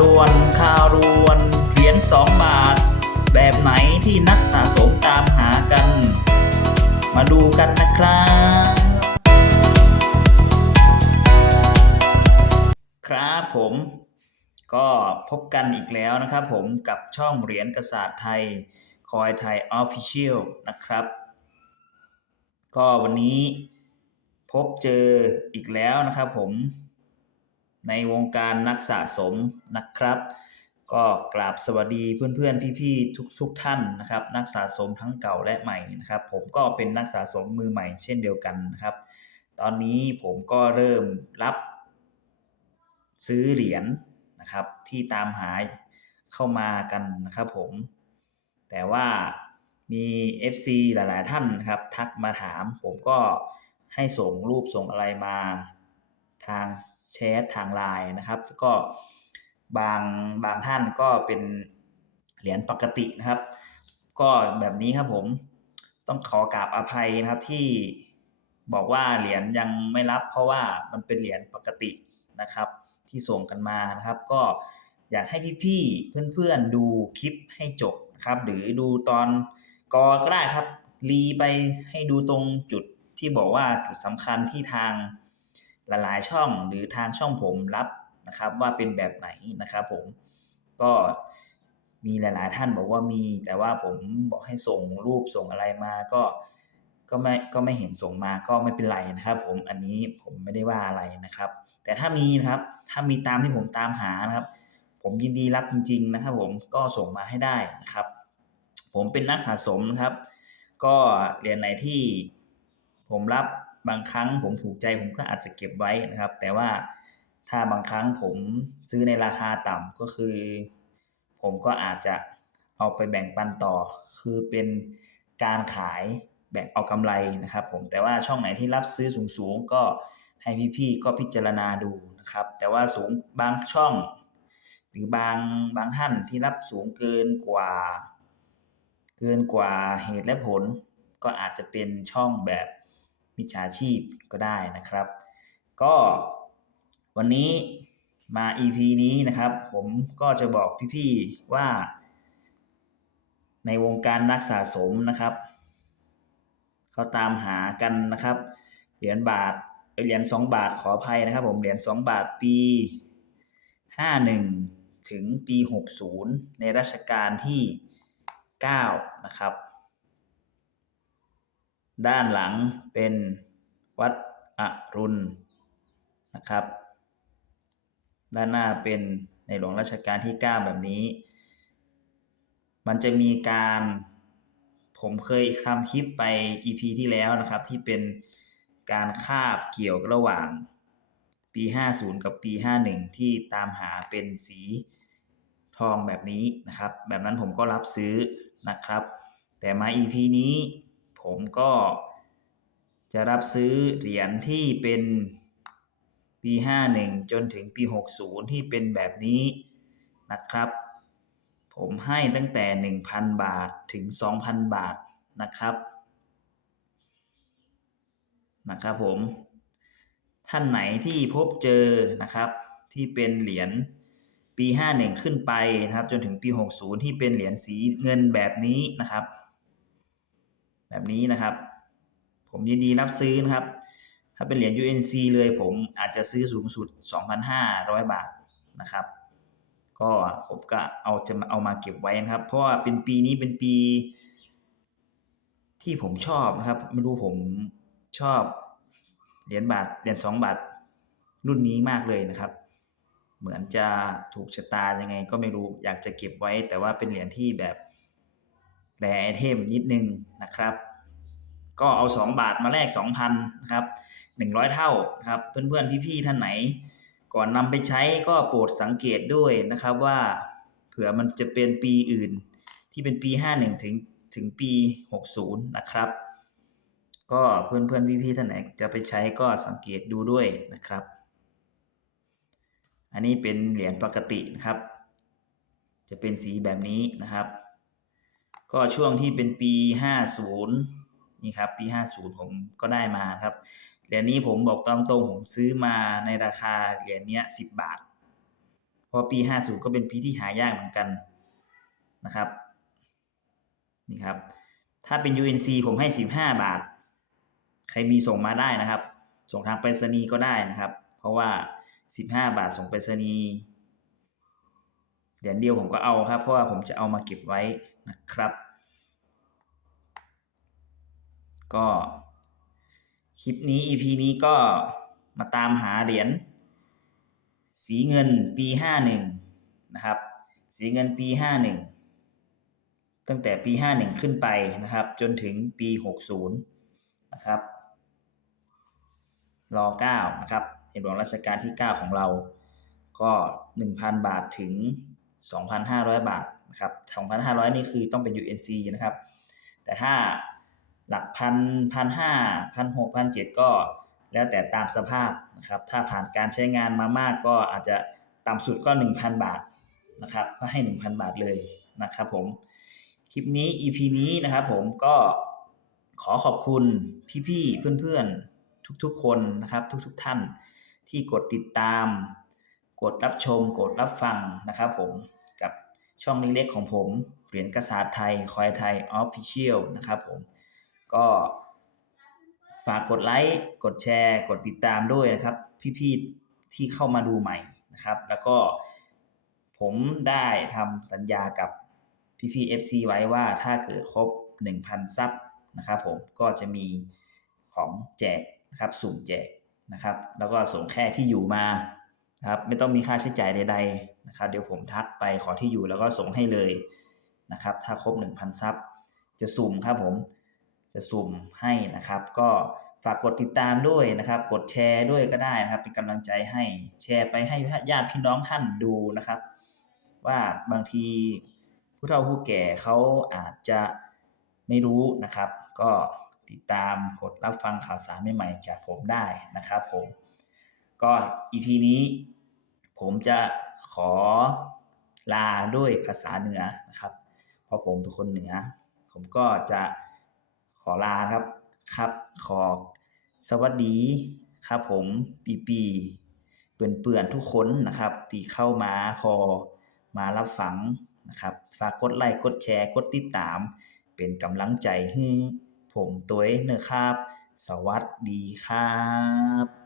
ด่วนข่าวด่วนเหรียญสองบาท แบบไหนที่นักสะสมตามหากัน มาดูกันนะครับ ครับผมก็พบกันอีกแล้วนะครับผมกับช่องเหรียญกษาสตร์ไทย คอยไทยออฟฟิเชียลนะครับ ก็วันนี้พบเจออีกแล้วนะครับผม ในวงการนักสะสมนะครับ ก็กราบสวัสดีเพื่อนๆ พี่ๆ ทุกๆท่านนะครับ นักสะสมทั้งเก่าและใหม่นะครับ ผมก็เป็นนักสะสมมือใหม่เช่นเดียวกันนะครับ ตอนนี้ผมก็เริ่มรับซื้อเหรียญนะครับ ที่ตามหาเข้ามากันนะครับผม แต่ว่ามี FC หลายๆท่านนะครับ ทักมาถาม ผมก็ให้ส่งรูปส่งอะไรมา ทางแชททางไลน์นะครับก็บางบางท่านก็เป็นเหรียญปกตินะครับ ก็แบบนี้ครับผมต้องขอกราบอภัยนะครับที่บอกว่าเหรียญยังไม่รับ เพราะว่ามันเป็นเหรียญปกตินะครับ ที่ส่งกันมานะครับ ก็อยากให้พี่ๆเพื่อนๆดูคลิปให้จบนะครับ หรือดูตอนกอก็ได้ครับรีไปให้ดูตรงจุดที่บอกว่าจุดสำคัญที่ทาง หลายๆ ช่องหรือทางช่องผมรับนะครับว่าเป็นแบบไหนนะครับผมก็มีหลาย ๆ ท่านบอกว่ามี แต่ว่าผมบอกให้ส่งรูปส่งอะไรมาก็ก็ไม่ก็ไม่เห็นส่งมาก็ไม่เป็นไรนะครับ ผมอันนี้ผมไม่ได้ว่าอะไรนะครับ แต่ถ้ามีนะครับถ้ามีตามที่ผมตามหานะครับ ผมยินดีรับจริง ๆ นะครับ ผมก็ส่งมาให้ได้นะครับ ผมเป็นนักสะสมนะครับ ก็เหรียญไหนที่ผมรับ บางครั้งผมถูกใจผมก็อาจจะเก็บไว้นะครับ แต่ว่าถ้าบางครั้งผมซื้อในราคาต่ำก็คือ ผมก็อาจจะเอาไปแบ่งปันต่อ คือเป็นการขายแบ่งเอากำไรนะครับ ผมแต่ว่าช่องไหนที่รับซื้อสูงๆก็ให้พี่ๆก็พิจารณาดูนะครับ แต่ว่าสูงบางช่อง หรือบางบางท่านที่รับสูงเกินกว่า เกินกว่าเหตุและผล ก็อาจจะเป็นช่องแบบ มิจฉาชีพก็ได้นะครับ ก็วันนี้มา EP นี้นะครับ ผมก็จะบอกพี่ๆว่า ในวงการนักสะสมนะครับเขาตามหากันนะครับ เหรียญบาทเหรียญ2บาทขออภัยนะครับ ผมเหรียญ2บาทปี 51 ถึงปี 60 ในรัชกาลที่ 9 นะครับ ด้านหลังเป็นวัดอรุณนะครับ ด้านหน้าเป็นในหลวงรัชกาลที่ 9 แบบนี้ มันจะมีการผมเคยทำคลิปไป EP ที่แล้วนะครับ ที่เป็นการคาบเกี่ยวระหว่างปี 50 กับปี 51 ที่ตามหาเป็นสีทองแบบนี้นะครับ แบบนั้นผมก็รับซื้อนะครับ แต่มา EP นี้ ผมก็จะรับซื้อเหรียญที่เป็นปี 51 จนถึงปี 60 ที่เป็นแบบนี้นะครับ ผมให้ตั้งแต่ 1,000 บาทถึง 2,000 บาทนะครับนะครับผมท่านไหนที่พบเจอนะครับที่เป็นเหรียญปี 51 ขึ้นไปนะครับจนถึงปี 60 ที่เป็นเหรียญสีเงินแบบนี้นะครับ แบบนี้นะครับ ผมยินดีรับซื้อนะครับ ถ้าเป็นเหรียญ UNC เลยผมอาจจะซื้อสูงสุด 2,500 บาทนะครับ ก็ผมก็เอาจะเอามาเก็บไว้นะครับ เพราะว่าเป็นปีนี้เป็นปี ที่ผมชอบนะครับ ไม่รู้ผมชอบเหรียญบาทเหรียญ2บาทรุ่นนี้มากเลยนะครับ เหมือนจะถูกชะตายังไงก็ไม่รู้อยากจะเก็บไว้ แต่ว่าเป็นเหรียญที่แบบ แรไอเทมนิดนึงนะครับ ก็เอา 2 บาทมาแลก2,000นะครับ100 เท่านะครับเพื่อนๆพี่ๆท่านไหน ก่อนนำไปใช้ก็โปรดสังเกตด้วยนะครับว่าเผื่อมันจะเป็นปีอื่นที่เป็นปี 51 ถึงถึงปี 60 นะครับ ก็เพื่อนๆพี่ๆท่านไหนจะไปใช้ก็สังเกตดูด้วยนะครับ อันนี้เป็นเหรียญปกตินะครับ จะเป็นสีแบบนี้นะครับ ก็ช่วงที่เป็นปี 50 นี่ครับปี 50 ผมก็ได้มาครับ เหรียญนี้ผมบอกตามตรงผมซื้อมาในราคาเหรียญเนี้ย 10 บาทพราะปี 50 ก็เป็นปีที่หายากเหมือนกันนะครับ นี่ครับ ถ้าเป็น UNC ผมให้ 15 บาท ใครมีส่งมาได้นะครับ ส่งทางไปรษณีย์ก็ได้นะครับ เพราะว่า 15 บาทส่งไปรษณีย์ เหรียญเดียวผมก็เอาครับ เพราะว่าผมจะเอามาเก็บไว้นะครับ ก็คลิปนี้ EP นี้ก็มาตามหาเหรียญสีเงินปี 51 นะครับ สีเงินปี 51 ตั้งแต่ปี 51 ขึ้นไปนะครับ จนถึงปี 60 นะครับร9นะครับในหลวงรัชกาลที่ 9 ของเราก็ 1,000 บาทถึง 2,500 บาทนะครับ2,500 นี่คือต้องเป็น UNC นะครับ แต่ถ้าหลักพันพันห้าพันหกพันเจ็ดก็แล้วแต่ตามสภาพนะครับ ถ้าผ่านการใช้งานมามากก็อาจจะต่ำสุดก็ 1,000 บาทนะครับ ก็ให้ 1,000 บาทเลยนะครับผม คลิปนี้ EP นี้นะครับผมก็ขอขอบคุณพี่ๆเพื่อนๆ ทุกๆคนนะครับ ทุกๆท่านที่กดติดตาม กดรับชม กดรับฟังนะครับผมกับช่องเล็กๆของผมเหรียญกษาตรไทยคอยไทยออฟฟิเชียลนะครับผมก็ฝากกดไลค์กดแชร์ กดติดตามด้วยนะครับ พี่ๆที่เข้ามาดูใหม่นะครับ แล้วก็ผมได้ทำสัญญากับพี่ๆ FC ไว้ว่าถ้าเกิดครบ 1,000 ซับนะครับผมก็จะมีของแจกนะครับ สุ่มแจกนะครับ แล้วก็ส่งแค่ที่อยู่มา นะครับไม่ต้องมีค่าใช้จ่ายใดๆนะครับเดี๋ยวผมทักไปขอที่อยู่แล้วก็ส่งให้เลยนะครับถ้าครบ 1,000 ซับจะสุ่มครับผมจะสุ่มให้นะครับ ก็ฝากกดติดตามด้วยนะครับ กดแชร์ด้วยก็ได้นะครับ เป็นกำลังใจให้แชร์ไปให้ญาติพี่น้องท่านดูนะครับ ว่าบางทีผู้เฒ่าผู้แก่เขาอาจจะไม่รู้นะครับ ก็ติดตามกดรับฟังข่าวสารใหม่ๆจากผมได้นะครับผม ก็ EP นี้ผมจะขอลาด้วยภาษาเหนือนะครับ เพราะผมเป็นคนเหนือ ผมก็จะขอลาครับครับ ขอสวัสดีครับผมปีปีเปื่อนเปื่อนๆทุกคนนะครับที่เข้ามาพอมารับฟังนะครับ ฝากกดไลค์กดแชร์กดติดตาม เป็นกำลังใจให้ผมตัวเองนะครับ สวัสดีครับ